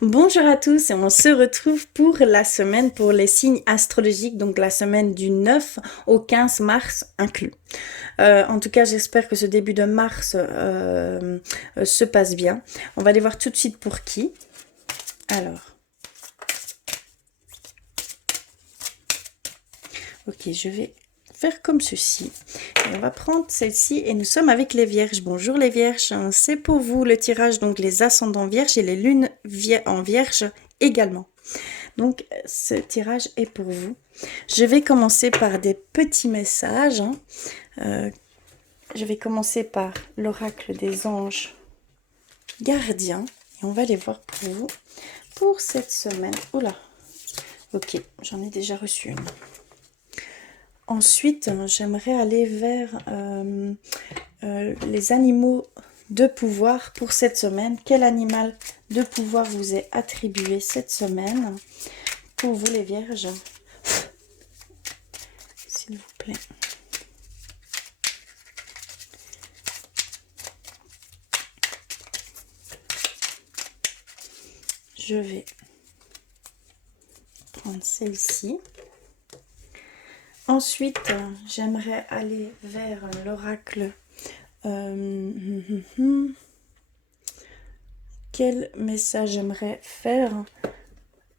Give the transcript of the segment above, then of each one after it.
Bonjour à tous et on se retrouve pour la semaine pour les signes astrologiques, donc la semaine du 9 au 15 mars inclus. En tout cas, j'espère que ce début de mars se passe bien. On va aller voir tout de suite pour qui. Alors, ok, je vais faire comme ceci. Et on va prendre celle-ci et nous sommes avec les vierges. Bonjour les vierges, c'est pour vous le tirage, donc les ascendants vierges et les lunes en vierge également. Donc, ce tirage est pour vous. Je vais commencer par des petits messages. Je vais commencer par l'oracle des anges gardiens. Et on va les voir pour vous pour cette semaine. Oula, ok, j'en ai déjà reçu une. Ensuite, j'aimerais aller vers les animaux de pouvoir pour cette semaine. Quel animal de pouvoir vous est attribué cette semaine pour vous les vierges, s'il vous plaît. Je vais prendre celle-ci. Ensuite, j'aimerais aller vers l'oracle. Quel message j'aimerais faire?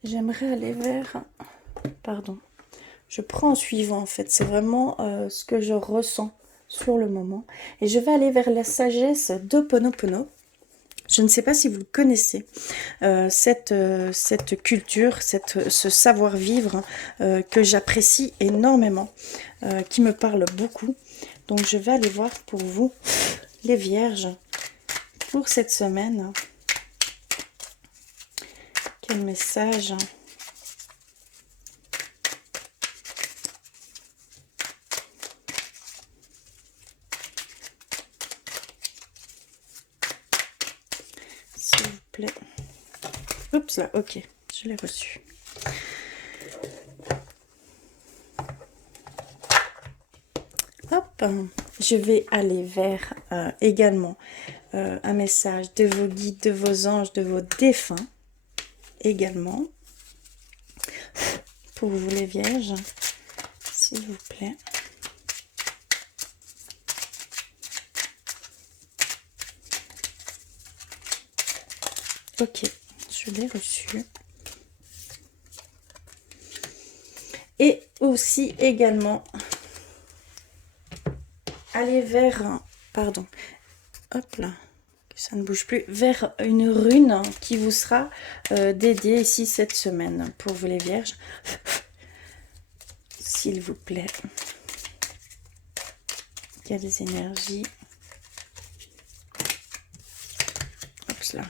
J'aimerais aller vers... Pardon. Je prends en suivant en fait. C'est vraiment ce que je ressens sur le moment. Et je vais aller vers la sagesse d'Ho'oponopono. Je ne sais pas si vous connaissez cette culture, ce savoir-vivre que j'apprécie énormément, qui me parle beaucoup. Donc, je vais aller voir pour vous, les vierges, pour cette semaine. Quel message? S'il vous plaît. Oups là, ok, je l'ai reçu. Hop, je vais aller vers également un message de vos guides, de vos anges, de vos défunts également. Pour vous les vierges, s'il vous plaît. Ok, je l'ai reçu. Et aussi également aller vers, pardon, hop là, que ça ne bouge plus, vers une rune qui vous sera dédiée ici cette semaine pour vous les vierges. S'il vous plaît. Quelles énergies. Hop là.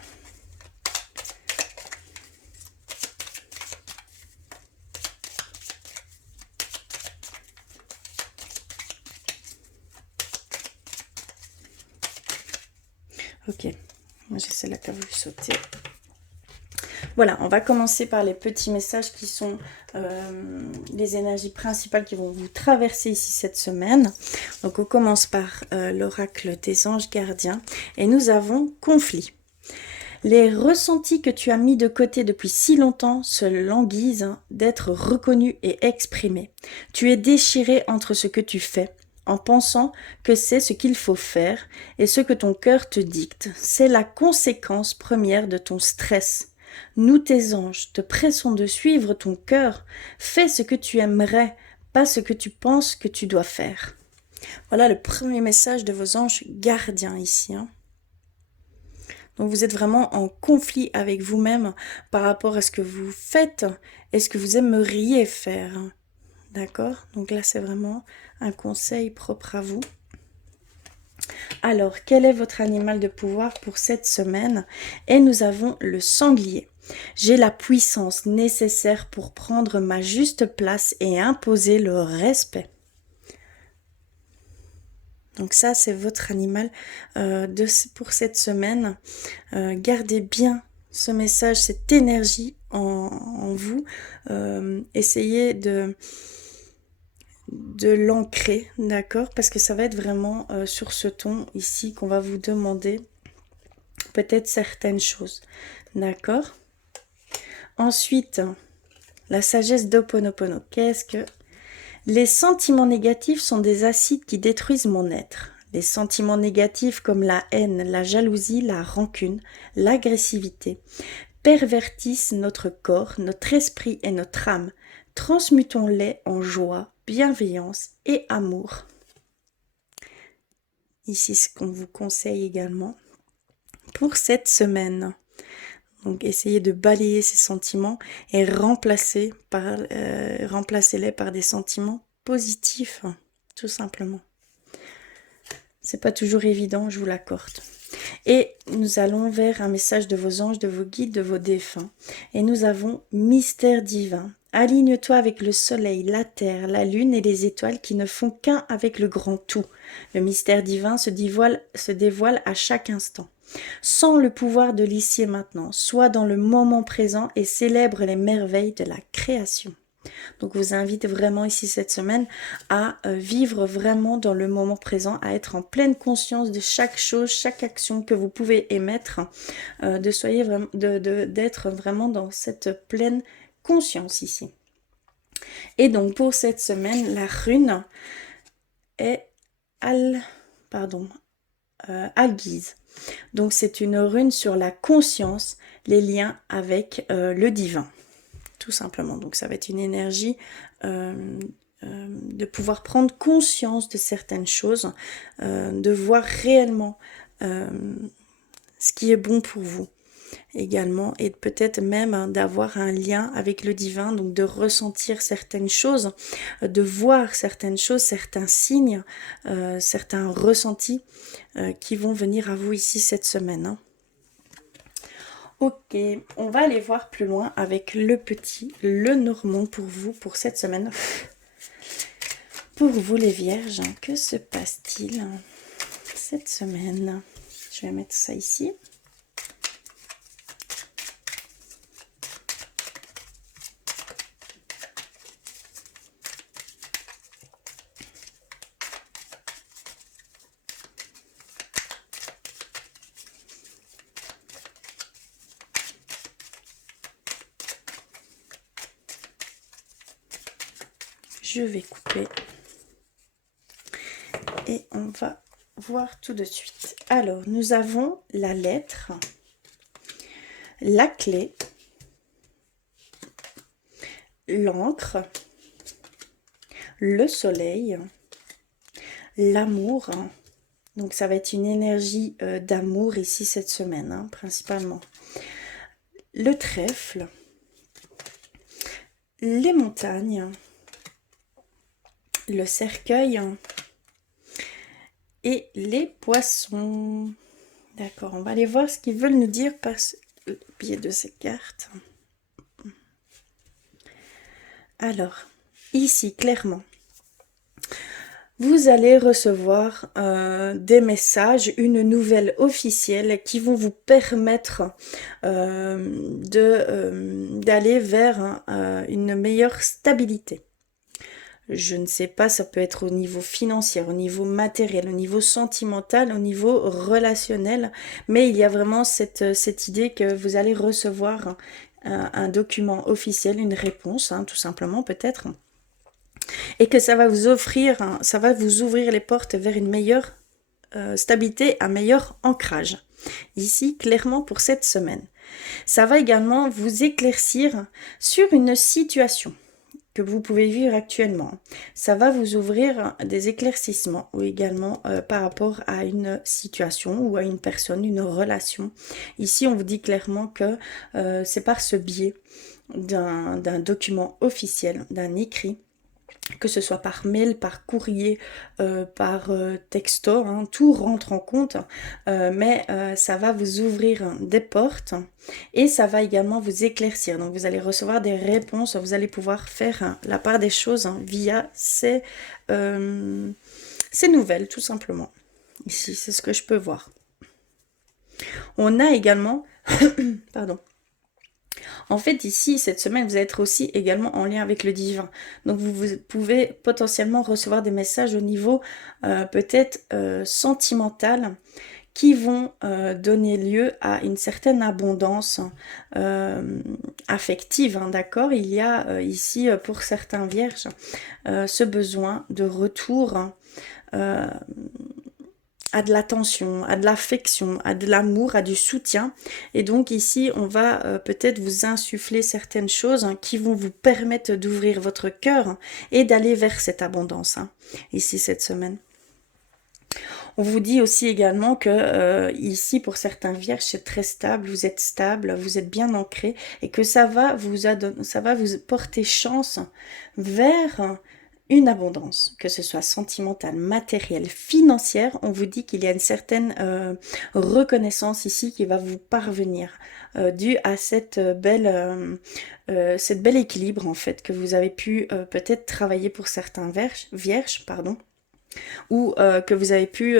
Ok, moi j'ai celle-là qui a voulu sauter. Voilà, on va commencer par les petits messages qui sont les énergies principales qui vont vous traverser ici cette semaine. Donc on commence par l'oracle des anges gardiens et nous avons conflit. Les ressentis que tu as mis de côté depuis si longtemps se languissent d'être reconnus et exprimés. Tu es déchiré entre ce que tu fais, en pensant que c'est ce qu'il faut faire et ce que ton cœur te dicte. C'est la conséquence première de ton stress. Nous, tes anges, te pressons de suivre ton cœur. Fais ce que tu aimerais, pas ce que tu penses que tu dois faire. Voilà le premier message de vos anges gardiens ici. Donc vous êtes vraiment en conflit avec vous-même par rapport à ce que vous faites et ce que vous aimeriez faire. D'accord? Donc là, c'est vraiment un conseil propre à vous. Alors, quel est votre animal de pouvoir pour cette semaine? Et nous avons le sanglier. J'ai la puissance nécessaire pour prendre ma juste place et imposer le respect. Donc ça, c'est votre animal pour cette semaine. Gardez bien ce message, cette énergie en vous. Essayez de l'ancrer, d'accord? Parce que ça va être vraiment sur ce ton ici qu'on va vous demander peut-être certaines choses, d'accord? Ensuite, la sagesse d'Ho'oponopono. Qu'est-ce que... Les sentiments négatifs sont des acides qui détruisent mon être. Les sentiments négatifs comme la haine, la jalousie, la rancune, l'agressivité pervertissent notre corps, notre esprit et notre âme. Transmutons-les en joie, bienveillance et amour. Ici, ce qu'on vous conseille également pour cette semaine. Donc, essayez de balayer ces sentiments et remplacez-les par des sentiments positifs, tout simplement. C'est pas toujours évident, je vous l'accorde. Et nous allons vers un message de vos anges, de vos guides, de vos défunts. Et nous avons mystère divin. Aligne-toi avec le soleil, la terre, la lune et les étoiles qui ne font qu'un avec le grand tout. Le mystère divin se dévoile à chaque instant. Sens le pouvoir de l'ici et maintenant. Sois dans le moment présent et célèbre les merveilles de la création. Donc, je vous invite vraiment ici cette semaine à vivre vraiment dans le moment présent, à être en pleine conscience de chaque chose, chaque action que vous pouvez émettre, d'être vraiment dans cette pleine conscience ici. Et donc, pour cette semaine, la rune est Algiz. Donc, c'est une rune sur la conscience, les liens avec le divin. Tout simplement. Donc ça va être une énergie de pouvoir prendre conscience de certaines choses, de voir réellement ce qui est bon pour vous également, et peut-être même d'avoir un lien avec le divin, donc de ressentir certaines choses, de voir certaines choses, certains signes, certains ressentis qui vont venir à vous ici cette semaine, hein. Ok, on va aller voir plus loin avec le Normand pour vous, pour cette semaine. Pour vous les vierges, que se passe-t-il cette semaine? Je vais mettre ça ici. Je vais couper et on va voir tout de suite. Alors, nous avons la lettre, la clé, l'encre, le soleil, l'amour. Donc, ça va être une énergie d'amour ici cette semaine, hein, principalement. Le trèfle, les montagnes, le cercueil et les poissons. D'accord, on va aller voir ce qu'ils veulent nous dire par le biais de ces cartes. Alors, ici, clairement, vous allez recevoir des messages, une nouvelle officielle qui vont vous permettre d'aller vers une meilleure stabilité. Je ne sais pas, ça peut être au niveau financier, au niveau matériel, au niveau sentimental, au niveau relationnel, mais il y a vraiment cette idée que vous allez recevoir un document officiel, une réponse, hein, tout simplement peut-être, et que ça va vous offrir, ça va vous ouvrir les portes vers une meilleure stabilité, un meilleur ancrage. Ici, clairement pour cette semaine. Ça va également vous éclaircir sur une situation que vous pouvez vivre actuellement. Ça va vous ouvrir des éclaircissements ou également par rapport à une situation ou à une personne, une relation. Ici, on vous dit clairement que c'est par ce biais d'un document officiel, d'un écrit, que ce soit par mail, par courrier, par texto, hein, tout rentre en compte, mais ça va vous ouvrir des portes et ça va également vous éclaircir. Donc vous allez recevoir des réponses, vous allez pouvoir faire la part des choses via ces nouvelles, tout simplement. Ici, c'est ce que je peux voir. On a également, pardon, en fait, ici, cette semaine, vous allez être aussi également en lien avec le divin. Donc, vous pouvez potentiellement recevoir des messages au niveau peut-être sentimental qui vont donner lieu à une certaine abondance affective, hein, d'accord? Il y a ici, pour certains vierges, ce besoin de retour à de l'attention, à de l'affection, à de l'amour, à du soutien. Et donc ici, on va peut-être vous insuffler certaines choses hein, qui vont vous permettre d'ouvrir votre cœur et d'aller vers cette abondance, hein, ici cette semaine. On vous dit aussi également que ici, pour certains vierges, c'est très stable, vous êtes bien ancré et que ça va vous porter chance vers une abondance, que ce soit sentimentale, matérielle, financière. On vous dit qu'il y a une certaine reconnaissance ici qui va vous parvenir due à cette belle équilibre en fait que vous avez pu peut-être travailler pour certains vierges, pardon, ou que vous avez pu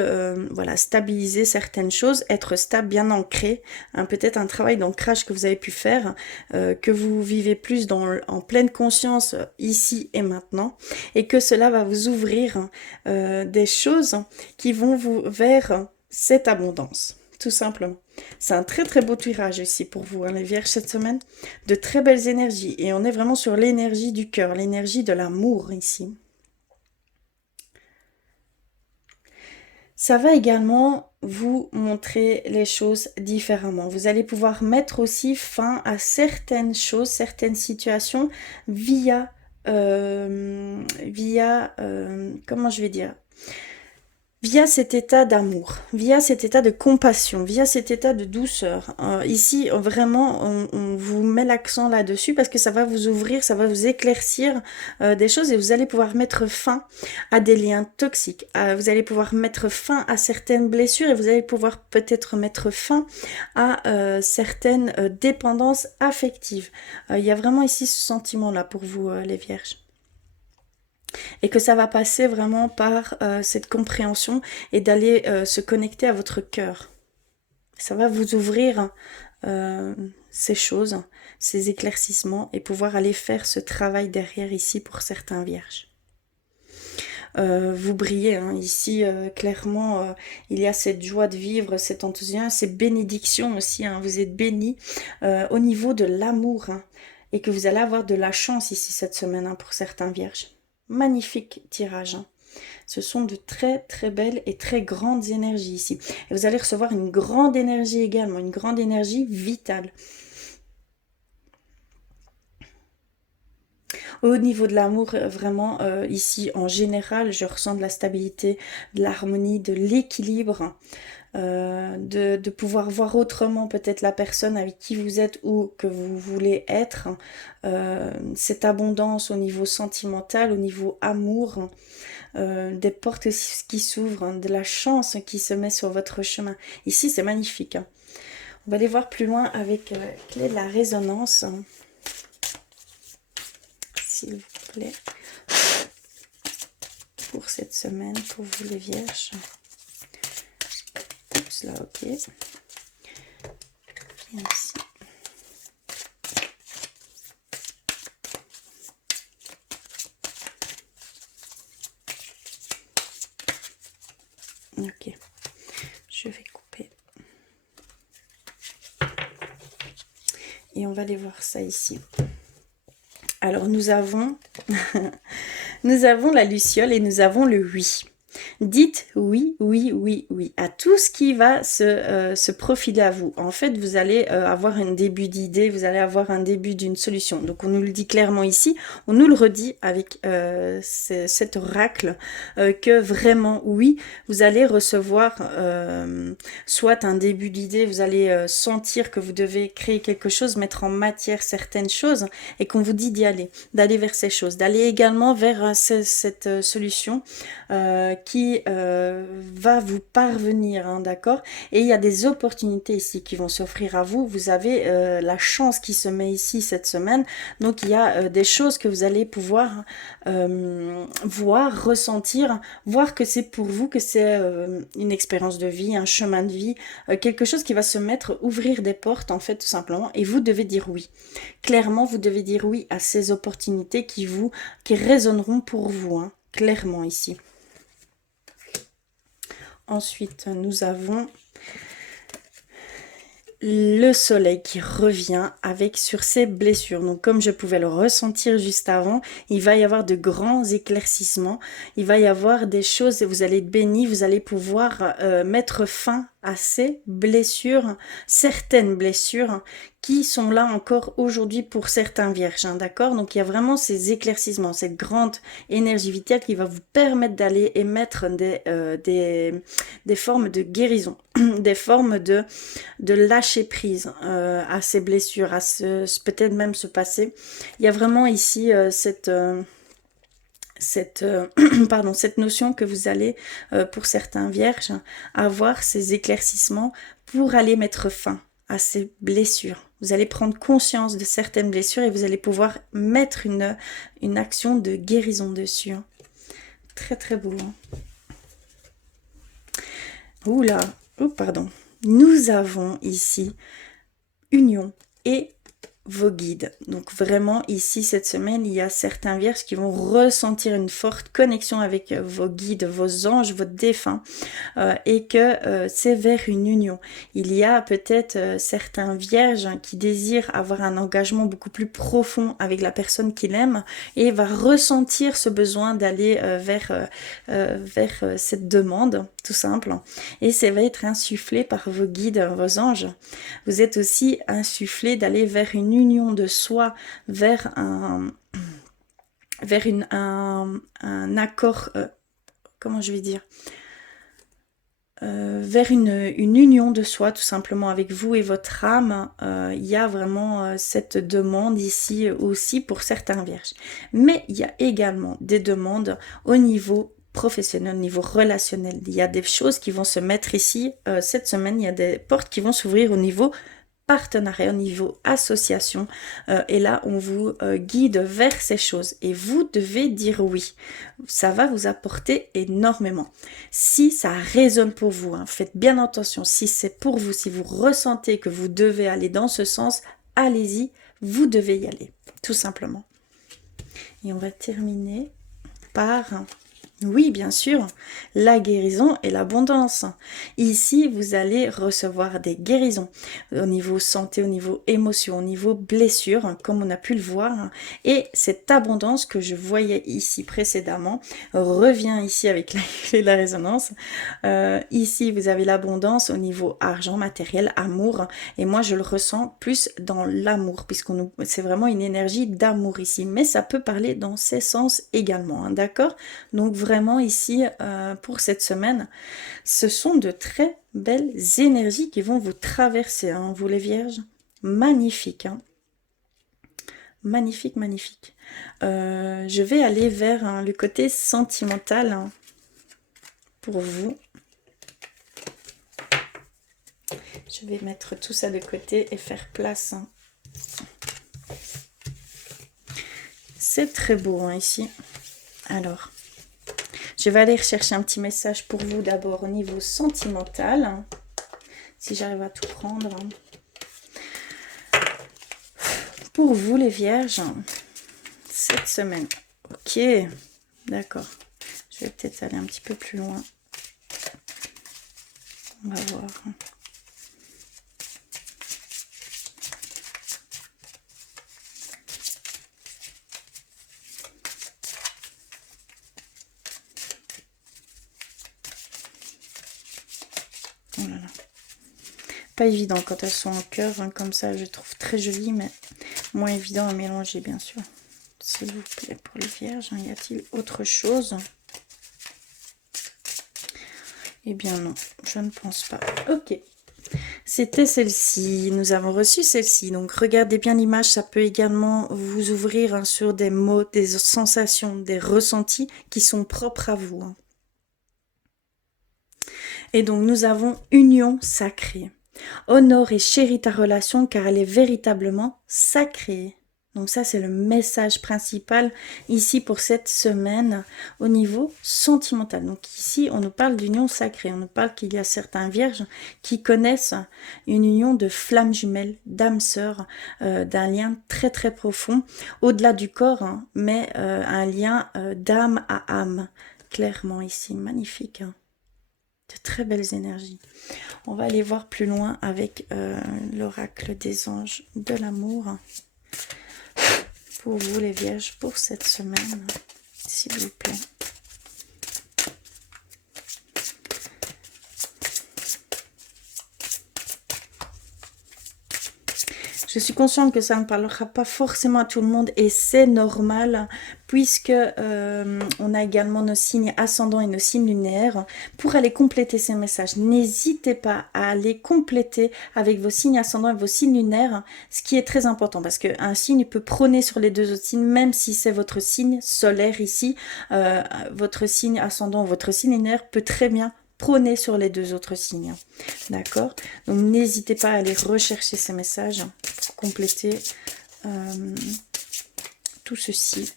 voilà, stabiliser certaines choses, être stable, bien ancré, hein, peut-être un travail d'ancrage que vous avez pu faire, que vous vivez plus en pleine conscience ici et maintenant, et que cela va vous ouvrir des choses qui vont vous vers cette abondance, tout simplement. C'est un très très beau tirage ici pour vous, hein, les vierges, cette semaine. De très belles énergies, et on est vraiment sur l'énergie du cœur, l'énergie de l'amour ici. Ça va également vous montrer les choses différemment. Vous allez pouvoir mettre aussi fin à certaines choses, certaines situations via, comment je vais dire, via cet état d'amour, via cet état de compassion, via cet état de douceur. Ici, vraiment, on vous met l'accent là-dessus parce que ça va vous ouvrir, ça va vous éclaircir des choses et vous allez pouvoir mettre fin à des liens toxiques. Vous allez pouvoir mettre fin à certaines blessures et vous allez pouvoir peut-être mettre fin à certaines dépendances affectives. Il y a vraiment ici ce sentiment-là pour vous, les vierges. Et que ça va passer vraiment par cette compréhension et d'aller se connecter à votre cœur. Ça va vous ouvrir ces choses, ces éclaircissements et pouvoir aller faire ce travail derrière ici pour certains vierges. Vous brillez, hein. Ici clairement il y a cette joie de vivre, cet enthousiasme, ces bénédictions aussi, hein. Vous êtes bénis au niveau de l'amour, hein, et que vous allez avoir de la chance ici cette semaine, hein, pour certains vierges. Magnifique tirage, hein. Ce sont de très très belles et très grandes énergies ici. Et vous allez recevoir une grande énergie également, une grande énergie vitale. Au niveau de l'amour, vraiment, ici, en général, je ressens de la stabilité, de l'harmonie, de l'équilibre, de pouvoir voir autrement peut-être la personne avec qui vous êtes ou que vous voulez être, cette abondance au niveau sentimental, au niveau amour, des portes qui s'ouvrent, hein, de la chance qui se met sur votre chemin. Ici, c'est magnifique, hein. On va aller voir plus loin avec clé de la résonance, s'il vous plaît, pour cette semaine, pour vous les vierges. Cela, ok. Viens ici. Ok, je vais couper. Et on va aller voir ça ici. Alors nous avons, nous avons la luciole et nous avons le oui. Dites oui, oui, oui, oui à tout ce qui va se profiler à vous. En fait, vous allez avoir un début d'idée, vous allez avoir un début d'une solution. Donc, on nous le dit clairement ici, on nous le redit avec cet oracle que vraiment, oui, vous allez recevoir soit un début d'idée, vous allez sentir que vous devez créer quelque chose, mettre en matière certaines choses et qu'on vous dit d'y aller, d'aller vers ces choses, d'aller également vers cette solution qui va vous parvenir, hein, d'accord? Et il y a des opportunités ici qui vont s'offrir à vous. Vous avez la chance qui se met ici cette semaine. Donc, il y a des choses que vous allez pouvoir voir, ressentir, voir que c'est pour vous, que c'est une expérience de vie, un chemin de vie, quelque chose qui va se mettre, ouvrir des portes, en fait, tout simplement. Et vous devez dire oui. Clairement, vous devez dire oui à ces opportunités qui résonneront pour vous, hein, clairement ici. Ensuite, nous avons le soleil qui revient avec sur ces blessures. Donc comme je pouvais le ressentir juste avant, il va y avoir de grands éclaircissements, il va y avoir des choses et vous allez être bénis, vous allez pouvoir mettre fin à ces blessures, certaines blessures qui sont là encore aujourd'hui pour certains vierges, hein, d'accord? Donc il y a vraiment ces éclaircissements, cette grande énergie vitale qui va vous permettre d'aller émettre des formes de guérison, des formes de lâcher prise à ces blessures, à peut-être même ce passé. Il y a vraiment ici pardon, cette notion que vous allez, pour certains vierges, avoir ces éclaircissements pour aller mettre fin à ces blessures. Vous allez prendre conscience de certaines blessures et vous allez pouvoir mettre une action de guérison dessus. Hein. Très très beau. Hein. Oula, oh pardon. Nous avons ici union et vos guides. Donc vraiment ici cette semaine, il y a certains vierges qui vont ressentir une forte connexion avec vos guides, vos anges, vos défunts et que c'est vers une union. Il y a peut-être certains vierges qui désirent avoir un engagement beaucoup plus profond avec la personne qu'il aime et va ressentir ce besoin d'aller vers cette demande, tout simple. Et ça va être insufflé par vos guides, vos anges. Vous êtes aussi insufflé d'aller vers une union de soi, vers un accord, comment je vais dire, vers une union de soi tout simplement avec vous et votre âme. Il y a vraiment cette demande ici aussi pour certains vierges. Mais il y a également des demandes au niveau professionnel, au niveau relationnel. Il y a des choses qui vont se mettre ici cette semaine. Il y a des portes qui vont s'ouvrir au niveau partenariat, au niveau association, et là on vous guide vers ces choses et vous devez dire oui. Ça va vous apporter énormément. Si ça résonne pour vous, hein, faites bien attention, si c'est pour vous, si vous ressentez que vous devez aller dans ce sens, allez-y, vous devez y aller, tout simplement. Et on va terminer par... Oui, bien sûr, la guérison et l'abondance. Ici, vous allez recevoir des guérisons au niveau santé, au niveau émotion, au niveau blessure, comme on a pu le voir. Et cette abondance que je voyais ici précédemment revient ici avec la clé de la résonance. Ici, vous avez l'abondance au niveau argent, matériel, amour. Et moi, je le ressens plus dans l'amour, c'est vraiment une énergie d'amour ici. Mais ça peut parler dans ces sens également, hein, d'accord? Donc, vraiment ici pour cette semaine, ce sont de très belles énergies qui vont vous traverser, hein, vous les vierges. Magnifique, hein. Magnifique, magnifique. Je vais aller vers le côté sentimental hein, pour vous. Je vais mettre tout ça de côté et faire place. Hein. C'est très beau hein, ici. Alors... je vais aller rechercher un petit message pour vous d'abord au niveau sentimental. Si j'arrive à tout prendre. Pour vous les vierges, cette semaine. Ok, d'accord. Je vais peut-être aller un petit peu plus loin. On va voir. Oh là là. Pas évident quand elles sont en cœur, hein, comme ça je trouve très joli, mais moins évident à mélanger bien sûr. S'il vous plaît, pour les vierges, hein, y a-t-il autre chose? Eh bien non, je ne pense pas. Ok, c'était celle-ci, nous avons reçu celle-ci, donc regardez bien l'image, ça peut également vous ouvrir hein, sur des mots, des sensations, des ressentis qui sont propres à vous. Hein. Et donc nous avons union sacrée. Honore et chéris ta relation car elle est véritablement sacrée. Donc ça, c'est le message principal ici pour cette semaine au niveau sentimental. Donc ici, on nous parle d'union sacrée. On nous parle qu'il y a certains vierges qui connaissent une union de flammes jumelles, d'âmes sœurs, d'un lien très très profond, au-delà du corps, hein, mais un lien d'âme à âme. Clairement ici, magnifique. Hein. de très belles énergies. On va aller voir plus loin avec l'oracle des anges de l'amour. Pour vous les vierges, pour cette semaine, s'il vous plaît. Je suis consciente que ça ne parlera pas forcément à tout le monde et c'est normal puisque on a également nos signes ascendants et nos signes lunaires. Pour aller compléter ces messages, n'hésitez pas à aller compléter avec vos signes ascendants et vos signes lunaires, ce qui est très important parce qu'un signe peut prôner sur les deux autres signes, même si c'est votre signe solaire ici, votre signe ascendant ou votre signe lunaire peut très bien prôner sur les deux autres signes. D'accord? Donc n'hésitez pas à aller rechercher ces messages pour compléter tout ceci.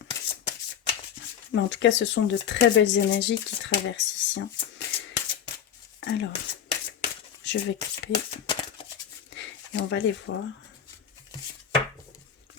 Mais en tout cas, ce sont de très belles énergies qui traversent ici. Alors, je vais couper et on va les voir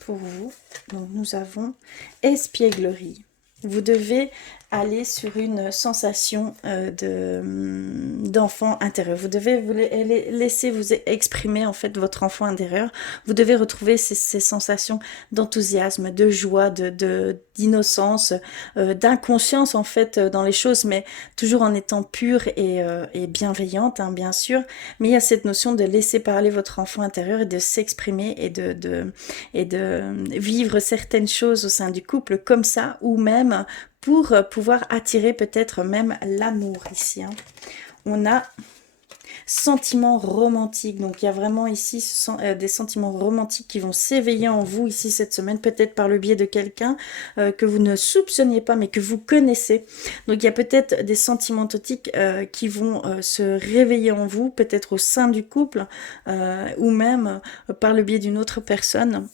pour vous. Donc nous avons espièglerie. Vous devez aller sur une sensation d'enfant intérieur. Vous devez vous laisser vous exprimer en fait votre enfant intérieur. Vous devez retrouver ces sensations d'enthousiasme, de joie, d'innocence, d'inconscience en fait dans les choses, mais toujours en étant pure et bienveillante, hein, bien sûr. Mais il y a cette notion de laisser parler votre enfant intérieur et de s'exprimer et de vivre certaines choses au sein du couple comme ça, ou même pour pouvoir attirer peut-être même l'amour ici. Hein. On a sentiments romantiques, donc il y a vraiment ici des sentiments romantiques qui vont s'éveiller en vous ici cette semaine, peut-être par le biais de quelqu'un que vous ne soupçonniez pas mais que vous connaissez. Donc il y a peut-être des sentiments totiques qui vont se réveiller en vous, peut-être au sein du couple ou même par le biais d'une autre personne,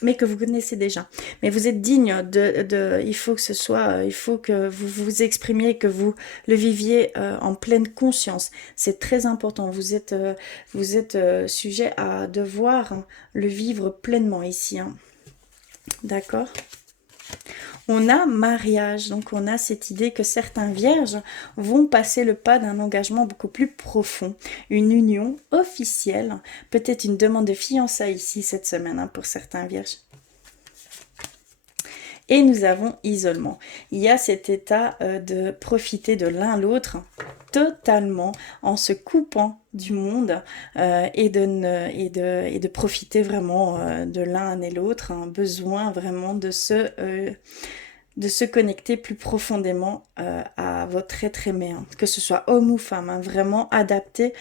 mais que vous connaissez déjà. Mais vous êtes digne il faut que ce soit, il faut que vous vous exprimiez, que vous le viviez en pleine conscience. C'est très important. Vous êtes sujet à devoir le vivre pleinement ici. Hein. D'accord ? On a mariage, donc on a cette idée que certains vierges vont passer le pas d'un engagement beaucoup plus profond, une union officielle, peut-être une demande de fiançailles ici cette semaine hein, pour certains vierges. Et nous avons isolement. Il y a cet état de profiter de l'un l'autre totalement en se coupant du monde et de profiter vraiment de l'un et l'autre. Un besoin vraiment de se connecter plus profondément à votre être aimé, hein. Que ce soit homme ou femme, hein, vraiment adapté,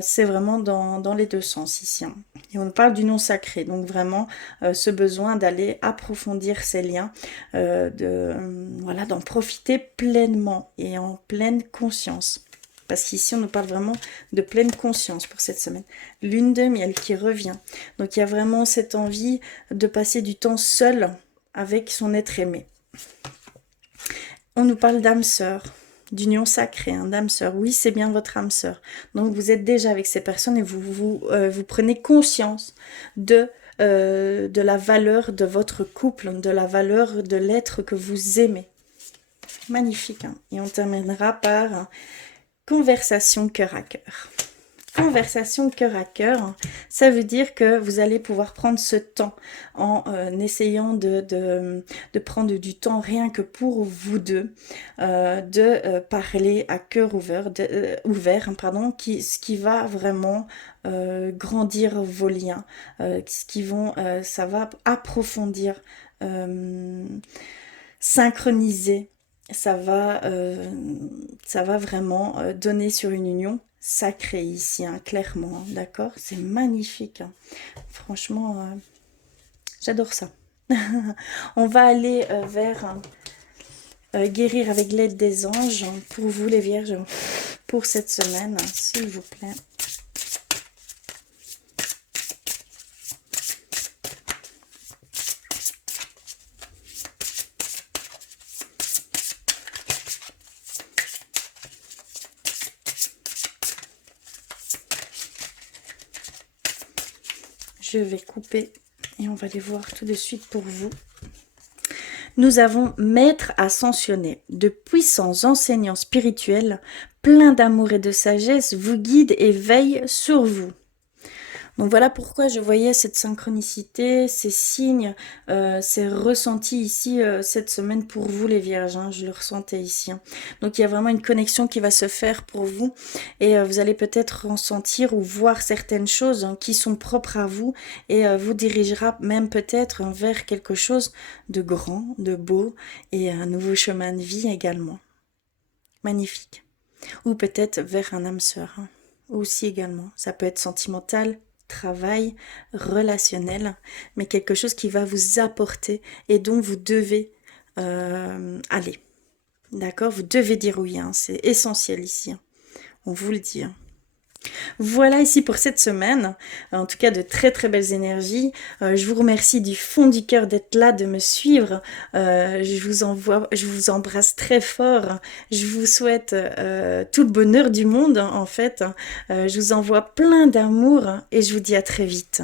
c'est vraiment dans les deux sens ici. Hein. Et on parle d'union sacrée, donc vraiment ce besoin d'aller approfondir ces liens, voilà, d'en profiter pleinement et en pleine conscience. Parce qu'ici, on nous parle vraiment de pleine conscience pour cette semaine. Lune de miel qui revient. Donc, il y a vraiment cette envie de passer du temps seul avec son être aimé. On nous parle d'âme sœur, d'union sacrée, hein, d'âme sœur. Oui, c'est bien votre âme sœur. Donc, vous êtes déjà avec ces personnes et vous prenez conscience de la valeur de votre couple, de la valeur de l'être que vous aimez. Magnifique. Hein. Et on terminera par conversation cœur à cœur. Conversation cœur à cœur, ça veut dire que vous allez pouvoir prendre ce temps en essayant de prendre du temps rien que pour vous deux, de parler à cœur ouvert, ce qui va vraiment grandir vos liens, ça va approfondir, synchroniser, ça va vraiment donner sur une union sacré ici, hein, clairement, hein, d'accord? C'est magnifique. Hein. Franchement, j'adore ça. On va aller vers guérir avec l'aide des anges pour vous les vierges pour cette semaine, s'il vous plaît. Je vais couper et on va les voir tout de suite pour vous. Nous avons maîtres ascensionnés, de puissants enseignants spirituels, pleins d'amour et de sagesse, vous guident et veillent sur vous. Donc voilà pourquoi je voyais cette synchronicité, ces signes, ces ressentis ici cette semaine pour vous les vierges, hein, je le ressentais ici. Hein. Donc il y a vraiment une connexion qui va se faire pour vous et vous allez peut-être ressentir ou voir certaines choses hein, qui sont propres à vous et vous dirigera même peut-être vers quelque chose de grand, de beau et un nouveau chemin de vie également. Magnifique. Ou peut-être vers un âme sœur hein, aussi également. Ça peut être sentimental, travail, relationnel, mais quelque chose qui va vous apporter et dont vous devez aller. D'accord? Vous devez dire oui, hein, c'est essentiel ici. Hein. On vous le dit. Hein. Voilà ici pour cette semaine, en tout cas de très très belles énergies. Je vous remercie du fond du cœur d'être là, de me suivre. Je vous embrasse très fort. Je vous souhaite tout le bonheur du monde en fait. Je vous envoie plein d'amour et je vous dis à très vite.